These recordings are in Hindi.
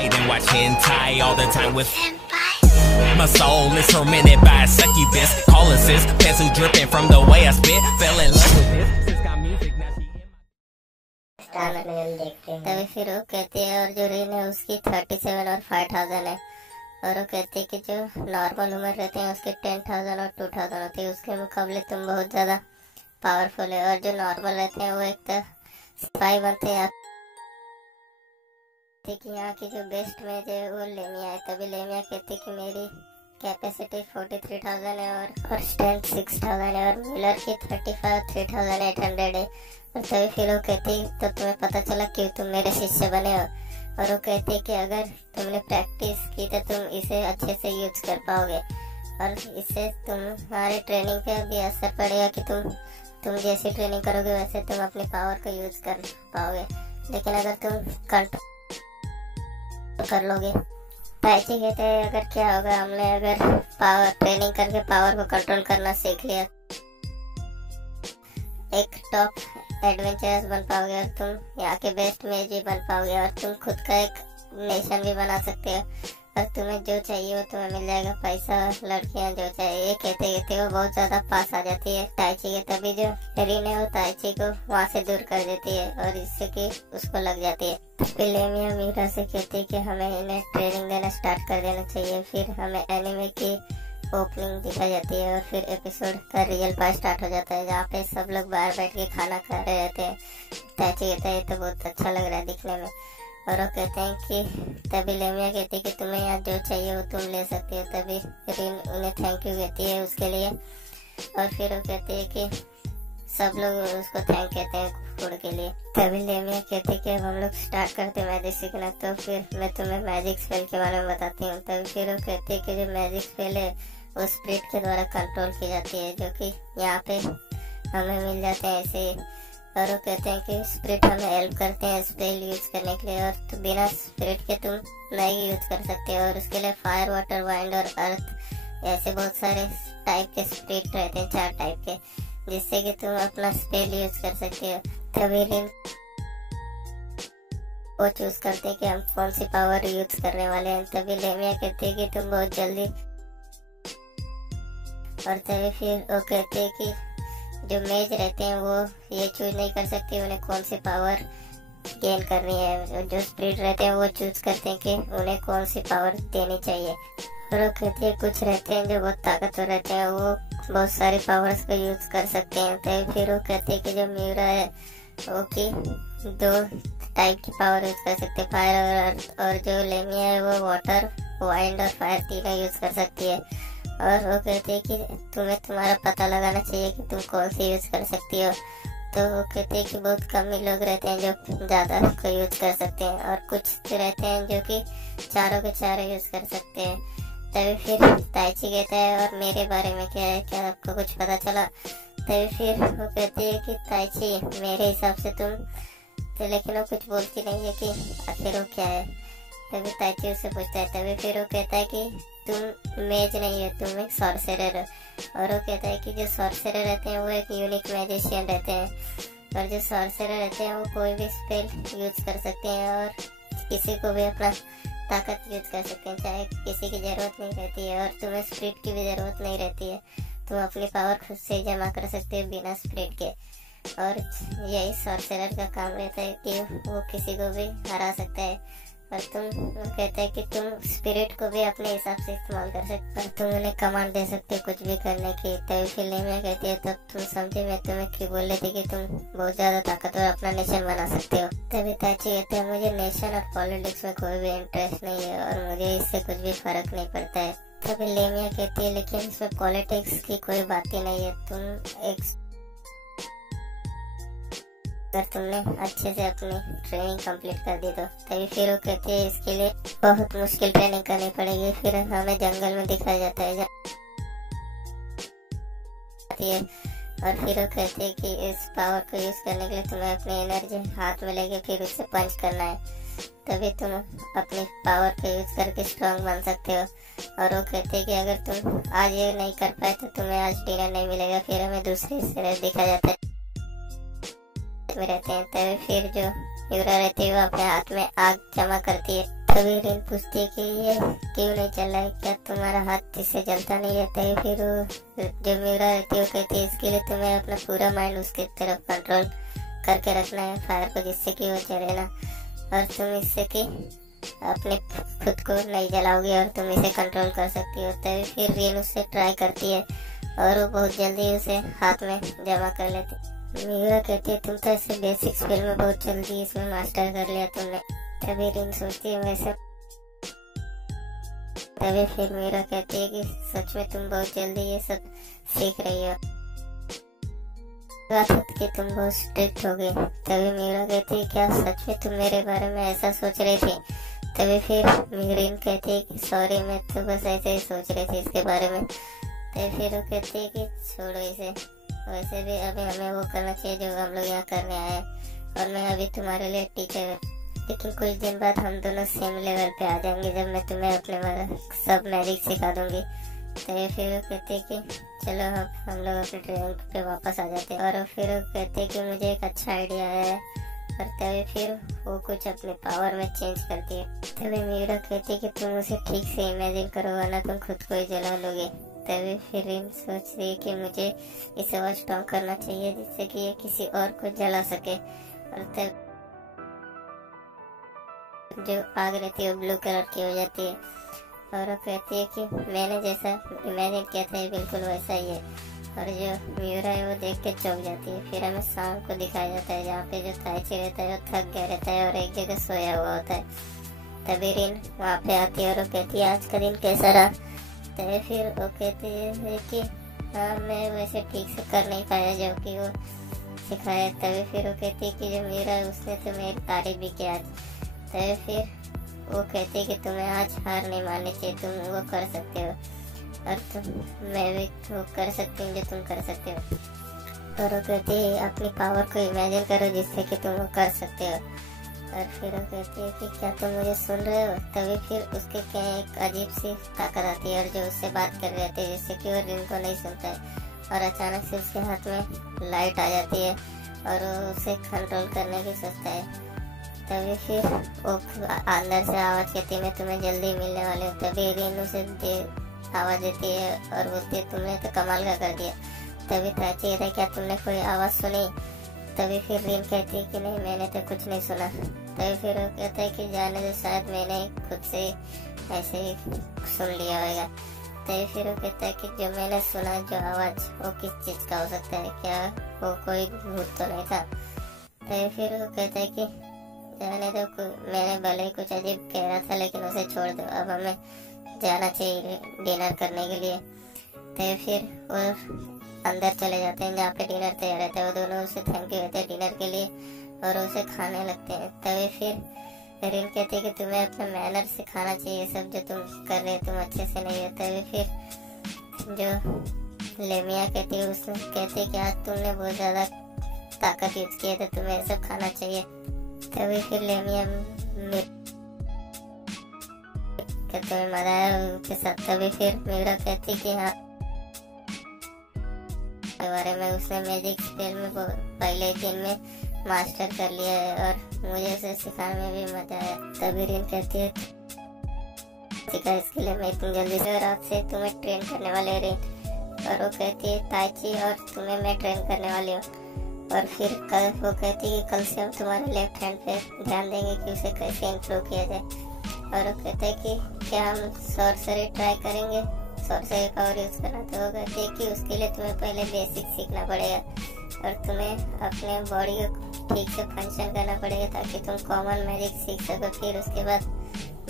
night and watch hentai all the time with my soul is tormented by a succubus. Call assist, pencil dripping from the way I spit. Fell in love with this. Sis got music, now she in my तभी फिर वो कहती है और जो रेन है उसकी 37 और 5000 है, और वो कहती है कि जो नॉर्मल उम्र रहते हैं उसके 10,000 और 2,000 होती है। उसके मुकाबले तुम बहुत ज़्यादा पावरफुल है, और जो नॉर्मल रहते हैं वो एक तो सिपाही बनते हैं। कि यहाँ की जो बेस्ट मैच है वो लेमिया है। तभी लेमिया कहती कि मेरी कैपेसिटी 43,000 है और स्ट्रेंथ 6,000 है, और मिलर की 35,3,800 है। और तभी फिर वो कहती तो तुम्हें पता चला क्यों तुम मेरे शिष्य बने हो। और वो कहती कि अगर तुमने प्रैक्टिस की तो तुम इसे अच्छे से यूज कर पाओगे, और इससे तुम्हारे ट्रेनिंग पे भी असर पड़ेगा कि तुम जैसी ट्रेनिंग करोगे वैसे तुम अपनी पावर को यूज कर पाओगे। लेकिन अगर तुम कंट्रोल कर लोगे, ताइची कहते हैं अगर क्या होगा, हमने अगर पावर ट्रेनिंग करके पावर को कंट्रोल करना सीख लिया, एक टॉप एडवेंचरस बन पाओगे, और तुम यहाँ के बेस्ट मेज भी बन पाओगे, और तुम खुद का एक नेशन भी बना सकते हो, और तुम्हें जो चाहिए वो तुम्हें मिल जाएगा, पैसा, लड़कियां, जो चाहिए। ये कहते वो बहुत ज्यादा पास आ जाती है ताइची के। तभी जो रीन है वो ताइची को वहाँ से दूर कर देती है, और इससे कि उसको लग जाती है। फिर लेमिया मीरा से कहती है कि हमें इन्हें ट्रेनिंग देना स्टार्ट कर देना चाहिए। फिर हमें एनिमे की ओपनिंग दिखाई जाती है, और फिर एपिसोड का रियल पार्ट स्टार्ट हो जाता है, जहाँ पे सब लोग बाहर बैठ के खाना खा रहे रहते हैं। ताइची कहता है तो बहुत अच्छा लग रहा है दिखने में, और वो कहते हैं कि तभी लेमिया कहती है कि तुम्हें यहाँ जो चाहिए वो तुम ले सकती हो। तभी रीन उन्हें थैंक यू कहती है उसके लिए, और फिर वो कहती है कि सब लोग उसको थैंक कहते हैं फूड के लिए। तभी लेमिया कहती है कि अब हम लोग स्टार्ट करते हैं मैजिक सीखना, तो फिर मैं तुम्हें मैजिक स्पेल के बारे में बताती हूँ। तभी फिर वो कहती है कि जो मैजिक स्पेल है वो स्प्रिट के द्वारा कंट्रोल की जाती है, जो कि यहाँ पे हमें मिल जाते हैं ऐसे। और वो कहते हैं कि स्पिरिट हमें हेल्प करते हैं स्पेल यूज करने के लिए, और तो बिना स्पिरिट के तुम नहीं यूज कर सकते हो। और उसके लिए फायर, वाटर, वाइंड और अर्थ ऐसे बहुत सारे टाइप के स्पिरिट रहते हैं, 4 टाइप के, जिससे कि तुम अपना स्पेल यूज कर सकते हो। तभी रिन वो चूज करते हैं कि हम कौन सी पावर यूज करने वाले हैं। तभी लेमिया कहती है कि तुम बहुत जल्दी, और तभी फिर वो कहते हैं कि जो मेज रहते हैं वो ये चूज नहीं कर सकते उन्हें कौन सी पावर गेन करनी है। जो स्पिरिट रहते हैं वो चूज करते हैं कि उन्हें कौन सी पावर देनी चाहिए। और वो कहते हैं कुछ रहते हैं जो बहुत ताकतवर रहते हैं, वो बहुत सारी पावर्स को यूज कर सकते हैं। तो फिर वो कहते हैं कि जो म्यूरा है वो की 2 टाइप की पावर यूज कर सकते हैं, फायर और अर्थ, और जो लेमिया है वो वाटर, वाइंड और फायर तीनों यूज कर सकती है। और वो कहते हैं कि तुम्हें तुम्हारा पता लगाना चाहिए कि तुम कौन सी यूज कर सकती हो। तो वो कहते हैं कि बहुत कम ही लोग रहते हैं जो ज़्यादा को यूज कर सकते हैं, और कुछ रहते हैं जो कि चारों के चारों यूज कर सकते हैं। तभी फिर ताइची कहता है और मेरे बारे में क्या है, क्या आपको कुछ पता चला? तभी फिर वो कहती है कि ताइची मेरे हिसाब से तुम तो, लेकिन वो कुछ बोलती नहीं है कि आखिर वो क्या है। तभी ताइची उससे पूछता है। तभी फिर वो कहता है कि तुम मेज नहीं हो, तुम एक सॉर्सरर हो। और वो कहता है कि जो सॉर्सरर रहते हैं वो एक यूनिक मैजिशियन रहते हैं, और जो सॉर्सरर रहते हैं वो कोई भी स्पेल यूज कर सकते हैं और किसी को भी अपना ताकत यूज कर सकते हैं, चाहे किसी की जरूरत नहीं रहती है। और तुम्हें स्पिरिट की भी जरूरत नहीं रहती है, तुम अपनी पावर खुद से जमा कर सकते हो बिना स्पिरिट के। और यही सॉर्सरर का काम रहता है कि वो किसी को भी हरा सकता है। और तुम कहते हैं कि तुम स्पिरिट को भी अपने हिसाब से इस्तेमाल कर सकते हो, तुम उन्हें कमांड दे सकते हो कुछ भी करने की। तभी फिर लेमिया कहती है तब तुम समझे मैं तुम्हें क्यों बोल रही थी कि तुम बहुत ज्यादा ताकतवर अपना नेशन बना सकते हो। तभी ताइची कहते हैं मुझे नेशन और पॉलिटिक्स में कोई भी इंटरेस्ट नहीं है और मुझे इससे कुछ भी फर्क नहीं पड़ता है। तभी लेमिया कहती है लेकिन इसमें पॉलिटिक्स की कोई बात ही नहीं है, तुम एक अगर तुमने अच्छे से अपनी ट्रेनिंग कंप्लीट कर दी तो। तभी फिर वो कहती है इसके लिए बहुत मुश्किल ट्रेनिंग करनी पड़ेगी। फिर हमें जंगल में दिखाया जाता है और फिर वो कहती है कि इस पावर को यूज करने के लिए तुम्हें अपनी एनर्जी हाथ में लेके फिर उसे पंच करना है, तभी तुम अपनी पावर को यूज करके स्ट्रॉन्ग बन सकते हो। और वो कहते हैं कि अगर तुम आज ये नहीं कर पाए तो तुम्हें आज डिनर नहीं मिलेगा। फिर हमें दूसरी तरह दिखा जाता है में रहते हैं। तभी फिर जो यूरा रहती है वो अपने हाथ में आग जमा करती है। तभी रिन पूछती है कि ये क्यों नहीं चल रहा है, क्या तुम्हारा हाथ इससे जलता नहीं रहता है। फिर वो जो मीरा रहती है वो कहती है इसके लिए तुम्हें अपना पूरा माइंड उसकी तरफ कंट्रोल करके रखना है फायर को, जिससे कि वो जले ना, और तुम इससे कि अपने खुद को नहीं जलाओगी और तुम इसे कंट्रोल कर सकती हो। तभी फिर रिन उससे ट्राई करती है और वो बहुत जल्दी उसे हाथ में जमा कर लेती। मीरा कहती है तुम तो ऐसे बेसिक स्किल में बहुत जल्दी इसमें मास्टर कर लिया तुमने। तभी रिन सोचती है वैसे। तभी फिर मीरा कहती है कि सच में तुम बहुत जल्दी ये सब सीख रही हो, कि तुम बहुत स्ट्रिक्ट हो गई। तभी मीरा कहती है क्या सच में तुम मेरे बारे में ऐसा सोच रही थी। तभी फिर रिन कहती है कि सॉरी, मैं तो बस ऐसे ही सोच रही थी इसके बारे में। तो फिर वो कहती है कि छोड़ो इसे, वैसे भी अभी हमें वो करना चाहिए जो हम लोग यहाँ करने आए हैं, और मैं अभी तुम्हारे लिए टीचर हूँ, लेकिन कुछ दिन बाद हम दोनों सेम लेवल पे आ जाएंगे जब मैं तुम्हें अपने सब मैजिक सिखा दूंगी। तो फिर वो कहती है कि चलो हम लोग अपने ट्रेनिंग पे वापस आ जाते हैं। और फिर वो कहते हैं कि मुझे एक अच्छा आइडिया है, और तभी फिर वो कुछ अपने पावर में चेंज करती है। तभी मीरा कहती है कि तुम उसे ठीक से इमेजिन करो वरना तुम खुद को ही जला लोगे। तभी फिर रिन सोच रही है कि मुझे इसे और स्ट्रॉन्ग करना चाहिए जिससे कि ये किसी और को जला सके। और तब जो आग रहती है वो ब्लू कलर की हो जाती है, और वो कहती है कि मैंने जैसा इमेजिन किया था बिल्कुल वैसा ही है। और जो मीरा है वो देख के चौंक जाती है। फिर हमें शाम को दिखाया जाता है जहाँ पे जो ताइची रहता है वो थक गया रहता है और एक जगह सोया हुआ होता है। तभी रिन वहाँ पे आती है और वो कहती है आज का दिन कैसा रहा। तभी फिर वो कहती है कि हाँ मैं वैसे ठीक से कर नहीं पाया जो कि वो सिखाया। तभी फिर वो कहती है कि जो मीरा है उसने तो मेरी तारीफ भी किया आज। तभी फिर वो कहती है कि तुम्हें आज हार नहीं माननी चाहिए, तुम वो कर सकते हो, और मैं भी वो कर सकती हूँ जो तुम कर सकते हो। और वो कहती है अपनी पावर को इमेजिन करो जिससे कि तुम वो कर सकते हो। और फिर वो कहती है कि क्या तुम मुझे सुन रहे हो। तभी फिर उसके क्या एक अजीब सी ताकत आती है और जो उससे बात कर रहे थे जिससे कि वो रिन को नहीं सुनता है। और अचानक से उसके हाथ में लाइट आ जाती है और वो उसे कंट्रोल करने की सोचता है। तभी फिर वो अंदर से आवाज़ कहती है मैं तुम्हें जल्दी मिलने वाली हूँ। तभी रिन उसे आवाज़ देती है और बोलती है तुमने तो कमाल का कर दिया। तभी ताइची कहता है क्या तुमने कोई आवाज़ सुनी। तभी फिर रिन कहती है कि नहीं मैंने तो कुछ नहीं सुना। तभी फिर वो कहता है कि जाने दो, शायद मैंने खुद से ऐसे ही सुन लिया होगा। तभी फिर वो कहता है कि जो मैंने सुना जो आवाज़ वो किस चीज़ का हो सकता है, क्या वो कोई भूत तो नहीं था। तभी फिर वो कहता है कि जाने दो, मैंने भले ही कुछ अजीब कह रहा था लेकिन उसे छोड़ दो, अब हमें जाना चाहिए डिनर करने के लिए। तो फिर वो अंदर चले जाते हैं जहाँ पे डिनर तैयार रहता है। वो दोनों उसे थैंक यू कहते हैं डिनर के लिए और उसे खाने लगते हैं। तभी फिर रिन कहती है कि तुम्हें अपना मैनर सिखाना चाहिए, सब जो तुम कर रहे तुम अच्छे से नहीं है। तभी फिर जो लेमिया कहती है उसने कहती है कि आज तुमने बहुत ज़्यादा ताकत यूज की है तो तुम्हें सब खाना चाहिए। तभी फिर लेमिया कहते हैं मजा आया उनके साथ। तभी फिर मीरा कहती कि हाँ के बारे में उसने मैजिक स्पेल में पहले दिन में मास्टर कर लिया है और मुझे उसे सिखाने में भी मजा आया। तभी रिन कहती है सिखा इसके लिए मैं इतनी जल्दी से रात से तुम्हें ट्रेन करने वाले रिन। और वो कहती है ताइची और तुम्हें मैं ट्रेन करने वाली हूँ। और फिर कल वो कहती है कि कल से हम तुम्हारे लेफ्ट हैंड पे ध्यान देंगे कि उसे कैसे इम्प्रूव किया जाए। और वो कहते हैं कि क्या हम सॉर्सरी ट्राई करेंगे, सॉर्सरी पावर यूज करना। तो वो कहते हैं कि उसके लिए तुम्हें पहले बेसिक सीखना पड़ेगा और तुम्हें अपने बॉडी को ठीक से फंक्शन करना पड़ेगा ताकि तुम कॉमन मैजिक सीख सको। फिर उसके बाद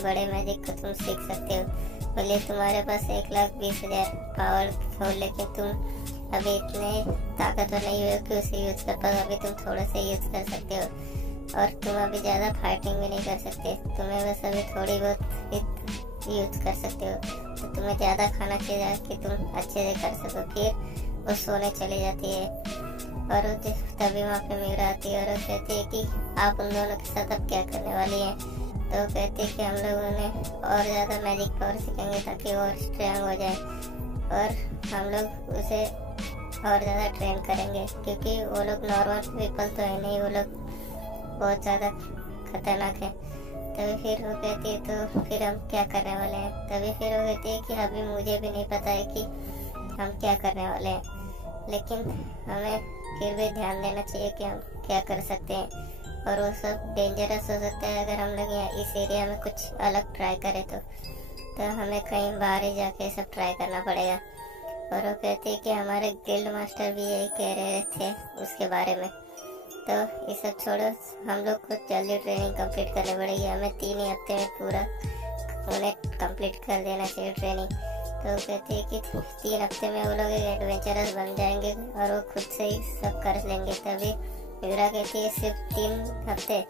बड़े मैजिक को तुम सीख सकते हो। पहले तुम्हारे पास 1,20,000 पावर हो लेकिन तुम अभी इतने ताकतवर नहीं हो कि उसे यूज कर पाओ। अभी तुम थोड़ा सा यूज कर सकते हो और तुम अभी ज़्यादा फाइटिंग भी नहीं कर सकते, तुम्हें बस अभी थोड़ी बहुत यूज कर सकते हो। तो तुम्हें ज़्यादा खाना चाहिए कि तुम अच्छे से कर सको। फिर वो सोने चली जाती है और तभी वहाँ पे मीरा आती है और वो कहती है कि आप उन दोनों के साथ अब क्या करने वाली हैं। तो वो कहती है कि हम लोग उन्हें और ज़्यादा मैजिक पावर सिखाएंगे ताकि वो स्ट्रांग हो जाए और हम लोग उसे और ज़्यादा ट्रेन करेंगे क्योंकि वो लोग नॉर्मल पीपल तो है नहीं, वो लोग बहुत ज़्यादा खतरनाक है। तभी फिर वो कहती है तो फिर हम क्या करने वाले हैं। तभी फिर वो कहती है कि अभी मुझे भी नहीं पता है कि हम क्या करने वाले हैं, लेकिन हमें फिर भी ध्यान देना चाहिए कि हम क्या कर सकते हैं, और वो सब डेंजरस हो सकता है अगर हम लोग यहाँ इस एरिया में कुछ अलग ट्राई करें तो हमें कहीं बाहर ही जाके सब ट्राई करना पड़ेगा। और वो कहते हैं कि हमारे गिल्ड मास्टर भी यही कह रहे थे उसके बारे में। तो ये सब छोड़ो, हम लोग को जल्दी ट्रेनिंग कंप्लीट करनी पड़ेगी। हमें 3 ही हफ्ते में पूरा उन्हें कंप्लीट कर देना चाहिए ट्रेनिंग। तो कहते हैं कि 3 हफ्ते में वो लोग एडवेंचरस बन जाएंगे और वो खुद से ही सब कर लेंगे। तभी मीरा कहती है सिर्फ 3 हफ्ते।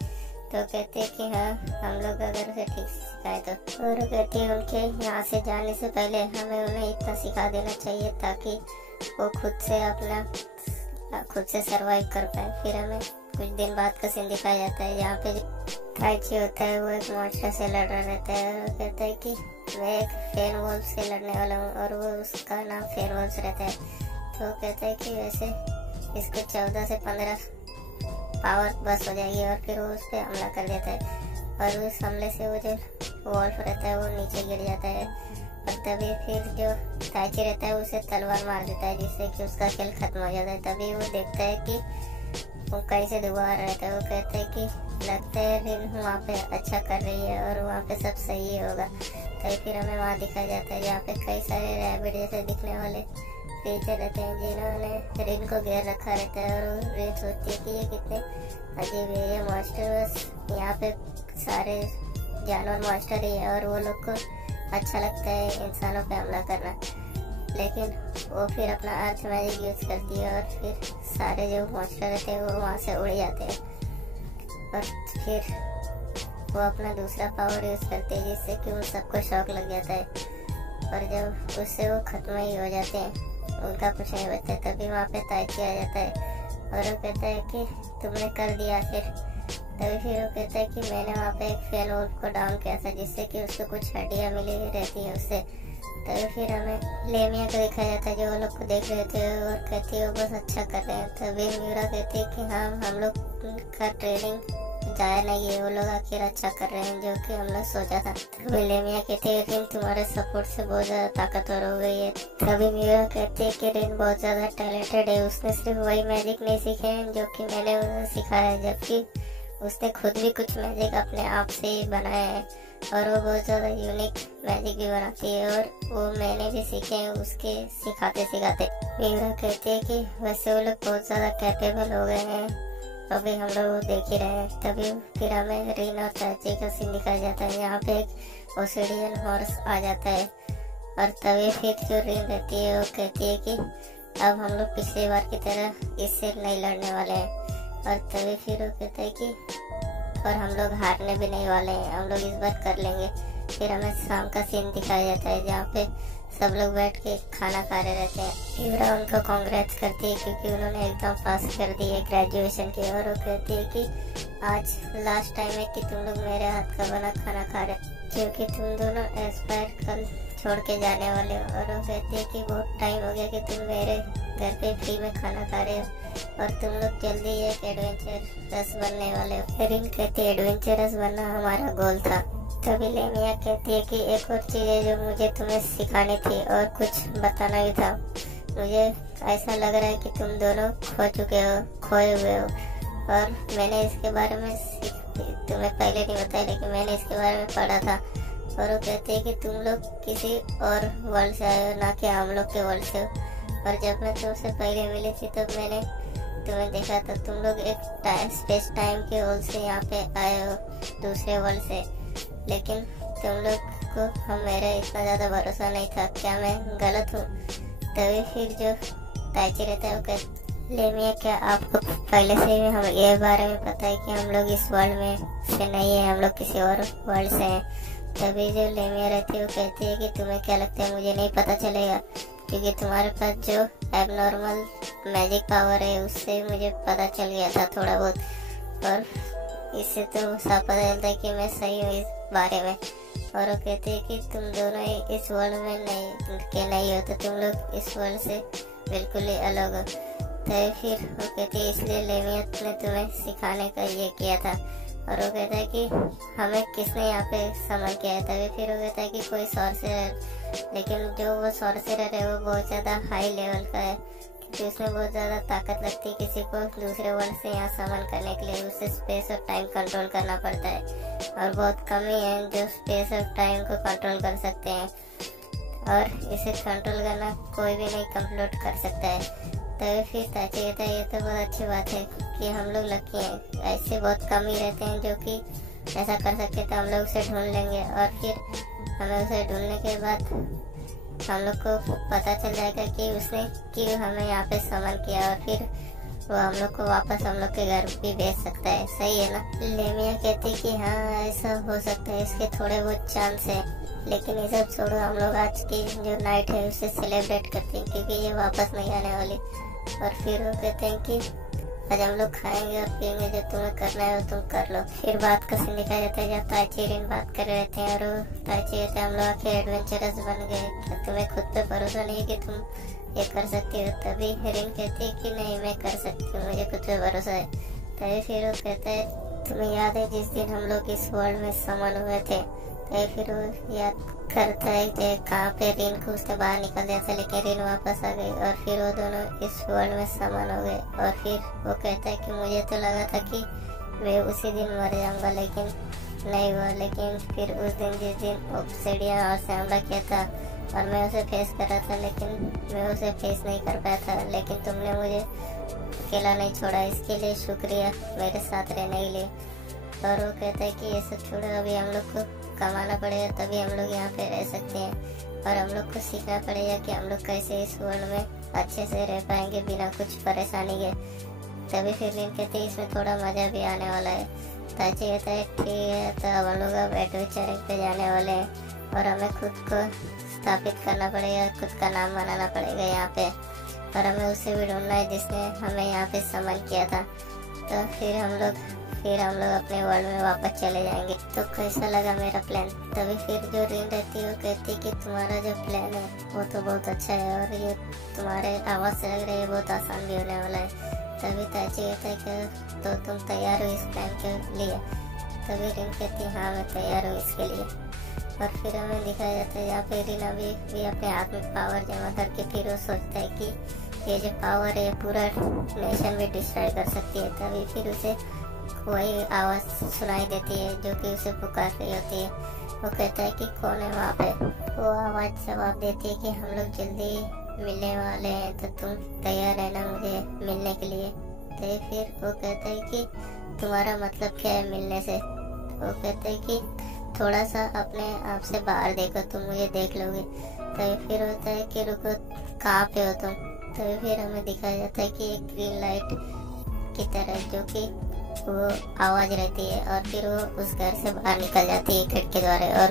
तो कहते हैं कि हाँ, हम लोग अगर उसे ठीक से सिखाए तो। और कहती है उनके यहाँ से जाने से पहले हमें उन्हें इतना सिखा देना चाहिए ताकि वो खुद से सरवाइव कर पाए। फिर हमें कुछ दिन बाद का सीन दिखाया जाता है जहाँ पे ताइची होता है वो एक मॉन्स्टर से लड़ रहा रहता है और कहता है कि मैं एक फेन वोल्फ से लड़ने वाला हूँ और वो उसका नाम फेन वोल्फ रहता है। तो वो कहता है कि वैसे इसको 14 से 15 पावर बस हो जाएगी और फिर वो उस पर हमला कर देता है और उस हमले से वो जो वोल्फ रहता है वो नीचे गिर जाता है। और तभी फिर जो ताइची रहता है उसे तलवार मार देता है जिससे कि उसका खेल खत्म हो जाता है। तभी वो देखता है कि वो कहीं से दोबारा रहता है। वो कहता है कि लगता है रिन वहाँ पे अच्छा कर रही है और वहाँ पे सब सही होगा। तभी फिर हमें वहाँ दिखाया जाता है जहाँ पे कई सारे रैबिट जैसे दिखने वाले क्रिएचर रहते हैं जिन्होंने रिन को घेर रखा रहता है। और रिन सोचती है कि ये कितने अजीब है, ये मॉन्स्टर बस यहाँ पे सारे जानवर मॉन्स्टर ही है और वो लोग को अच्छा लगता है इंसानों पे हमला करना। लेकिन वो फिर अपना अर्थ मैजिक यूज करती है और फिर सारे जो मॉन्स्टर रहते हैं वो वहाँ से उड़ जाते हैं। और फिर वो अपना दूसरा पावर यूज करते हैं जिससे कि उन सबको शौक लग जाता है। और जब उससे वो खत्म ही हो जाते हैं, उनका कुछ नहीं बचता, तभी वहाँ पे ताइची आ जाता है और वो कहता है कि तुमने कर दिया। तभी फिर वो कहता है कि मैंने वहाँ पे एक फेन वोल्फ को डाउन किया था जिससे कि उसको कुछ हड्डियाँ मिली रहती है उससे। तभी फिर हमें लेमिया को दिखाया जाता है जो वो लोग को देख रहे थे और कहती है वो बस अच्छा कर रहे हैं। तभी मीरा कहती है कि हाँ, हम लोग का ट्रेनिंग जाया नहीं है, वो लोग आखिर अच्छा कर रहे हैं जो कि हम लोग सोचा था। तभी लेमिया कहती है रिन तुम्हारे सपोर्ट से बहुत ज्यादा ताकतवर हो गई है। तभी मीरा कहती है कि रिन बहुत ज्यादा टैलेंटेड है, उसने सिर्फ वही मैजिक नहीं सीखे हैं जो कि मैंने उन्हें सिखाया है, जबकि उसने खुद भी कुछ मैजिक अपने आप से ही बनाया है और वो बहुत ज़्यादा यूनिक मैजिक भी बनाती है और वो मैंने भी सीखे हैं उसके सिखाते सिखाते। मीरा कहती है कि वैसे वो लोग बहुत ज़्यादा कैपेबल हो गए हैं, अभी हम लोग वो देख ही रहे हैं। तभी फिर हमें रिन और ताइची का सीन दिखाया जाता है यहाँ पे एक ओसिडियन हॉर्स आ जाता है और तभी फिर जो रिन रहती है वो कहती है कि अब हम लोग पिछली बार की तरह इससे नहीं लड़ने वाले हैं। और तभी फिर वो कहता है कि और हम लोग हारने भी नहीं वाले हैं, हम लोग इस बार कर लेंगे। फिर हमें शाम का सीन दिखाया जाता है जहाँ पे सब लोग बैठ के खाना खा रहे रहते हैं। मीरा उनको कांग्रेट्स करती है क्योंकि उन्होंने एकदम पास कर दी है ग्रेजुएशन की और वो कहती है कि आज लास्ट टाइम है कि तुम लोग मेरे हाथ का बना खाना खा रहे क्योंकि तुम दोनों एस्पायर कल छोड़ के जाने वाले हो। और वो कहती है कि बहुत टाइम हो गया कि तुम मेरे घर पे फ्री में खाना खा रहे हो और तुम लोग जल्दी एक एडवेंचरस बनने वाले हो। रिन कहती है एडवेंचरस बनना हमारा गोल था। तभी लेमिया कहती है कि एक और चीज़ है जो मुझे तुम्हें सिखानी थी और कुछ बताना भी था। मुझे ऐसा लग रहा है कि तुम दोनों खोए हुए हो और मैंने इसके बारे में तुम्हें पहले नहीं बताया लेकिन मैंने इसके बारे में पढ़ा था। और वो कहते हैं कि तुम लोग किसी और वर्ल्ड से आए हो, ना कि हम लोग के वर्ल्ड से हो। और जब मैं तुमसे पहले मिली थी तब मैंने तुम्हें देखा था, तुम लोग एक स्पेस टाइम के वर्ल्ड से यहाँ पे आए हो, दूसरे वर्ल्ड से। लेकिन तुम लोग को मेरा इतना ज़्यादा भरोसा नहीं था, क्या मैं गलत हूँ? तभी फिर जो ताइची रहता है वो कहता लेमिया क्या आपको पहले से ही हम ये बारे में पता है कि हम लोग इस वर्ल्ड में से नहीं है, हम लोग किसी और वर्ल्ड से हैं। तभी जो लेमिया रहती है वो कहती है कि तुम्हें क्या लगता है मुझे नहीं पता चलेगा क्योंकि तुम्हारे पास जो एबनॉर्मल मैजिक पावर है उससे मुझे पता चल गया था थोड़ा बहुत और इससे तो साफ पता चलता है कि मैं सही हूँ इस बारे में। और वो कहते हैं कि तुम दोनों इस वर्ल्ड में नहीं हो तो तुम लोग इस वर्ल्ड से बिल्कुल ही अलग हो। तो फिर वो कहते हैं इसलिए लेमिया ने तुम्हें सिखाने का ये किया था और वो कहता है कि हमें किसने यहाँ पे समन किया है। तभी फिर वो कहता है कि कोई सॉर्सरर, लेकिन जो वो सॉर्सरर है वो बहुत ज़्यादा हाई लेवल का है, क्योंकि उसमें बहुत ज़्यादा ताकत लगती है किसी को दूसरे वर्ल्ड से यहाँ समन करने के लिए। उसे स्पेस और टाइम कंट्रोल करना पड़ता है, और बहुत कम ही है जो स्पेस और टाइम को कंट्रोल कर सकते हैं, और इसे कंट्रोल करना कोई भी नहीं कंप्लीट कर सकता है। तभी फिर ताची कहता है ये तो बहुत अच्छी बात है कि हम लोग लकी हैं, ऐसे बहुत कम ही रहते हैं जो कि ऐसा कर सकते, तो हम लोग उसे ढूंढ लेंगे। और फिर हमें उसे ढूंढने के बाद हम लोग को पता चल जाएगा कि उसने क्यों हमें यहाँ पे समन किया, और फिर वो हम लोग को वापस हम लोग के घर भी भेज सकता है। सही है ना। लेमिया कहती कि हाँ ऐसा हो सकता है, इसके थोड़े बहुत चांस है, लेकिन ये सब छोड़ो, हम लोग आज की जो नाइट है उसे सेलिब्रेट करते हैं क्योंकि ये वापस नहीं आने वाली। और फिर वो कहते हैं कि आज हम लोग खाएंगे और पियेंगे, जो तुम्हें करना है वो तुम कर लो। फिर बात का सीन दिखाया जाता है जब ताची रिन बात कर रहे थे, और ताची कहते हैं हम लोग आके एडवेंचरस बन गए, क्या तुम्हें खुद पे भरोसा नहीं है कि तुम ये कर सकती हो। तभी रिन कहती है कि नहीं मैं कर सकती हूँ, मुझे खुद पे भरोसा है। तभी फिर वो कहता है तुम्हें याद है जिस दिन हम लोग इस वर्ल्ड में समन हुए थे। तभी फिर वो याद करता है कि कहाँ पे रिन को उसने बाहर निकल दिया था, लेकिन रिन वापस आ गई, और फिर वो दोनों इस वर्ल्ड में समान हो गए। और फिर वो कहता है कि मुझे तो लगा था कि मैं उसी दिन मर जाऊंगा, लेकिन नहीं हुआ। लेकिन फिर उस दिन जिस दिन ऑब्सिडियन और से हमला किया था और मैं उसे फेस कर रहा था, लेकिन मैं उसे फेस नहीं कर पाया था, लेकिन तुमने मुझे अकेला नहीं छोड़ा, इसके लिए शुक्रिया मेरे साथ रहने के लिए। और वो कहता है कि ये सब छोड़ो, अभी हम लोग को कमाना पड़ेगा, तभी हम लोग यहाँ पे रह सकते हैं, और हम लोग को सीखना पड़ेगा कि हम लोग कैसे इस वर्ल्ड में अच्छे से रह पाएंगे बिना कुछ परेशानी के। तभी फिर रिन कहते हैं इसमें थोड़ा मज़ा भी आने वाला है। ताची कहता है ठीक है, तो अब हम लोग अब एडवेंचरिंग पे जाने वाले हैं, और हमें खुद को स्थापित करना पड़ेगा, खुद का नाम बनाना पड़ेगा यहाँ पे, और हमें उसे भी ढूंढना है जिसने हमें यहाँ पे समन किया था। तो फिर हम लोग अपने वर्ल्ड में वापस चले जाएंगे। तो कैसा लगा मेरा प्लान। तभी फिर जो रिन रहती है वो कहती है कि तुम्हारा जो प्लान है वो तो बहुत अच्छा है, और ये तुम्हारे आवाज़ से लग रहा है बहुत आसान भी होने वाला है। तभी ताची कहता है कि तो तुम तैयार हो इस प्लान के लिए। तभी रिन कहती है हाँ मैं तैयार हूँ इसके लिए। और फिर हमें दिखाया जाता है यहाँ पे रिन अभी भी अपने हाथ में पावर जमा करके फिर वो सोचता है कि ये जो पावर है पूरा नेशन भी डिस्ट्रॉय कर सकती है। तभी फिर उसे वही आवाज़ सुनाई देती है जो कि उसे पुकार रही होती है। वो कहता है कि कौन है वहाँ पे। वो आवाज़ जवाब देती है कि हम लोग जल्दी मिलने वाले हैं, तो तुम तैयार रहना मुझे मिलने के लिए। तो फिर वो कहता है कि तुम्हारा मतलब क्या है मिलने से। वो कहते हैं कि थोड़ा सा अपने आप से बाहर देखो, तुम मुझे देख लोगे। तो फिर होता है कि रुको कहाँ पे हो तुम। तो फिर हमें दिखाया जाता है कि एक ग्रीन लाइट की तरह जो कि वो आवाज़ रहती है, और फिर वो उस घर से बाहर निकल जाती है खिड़की द्वारा। और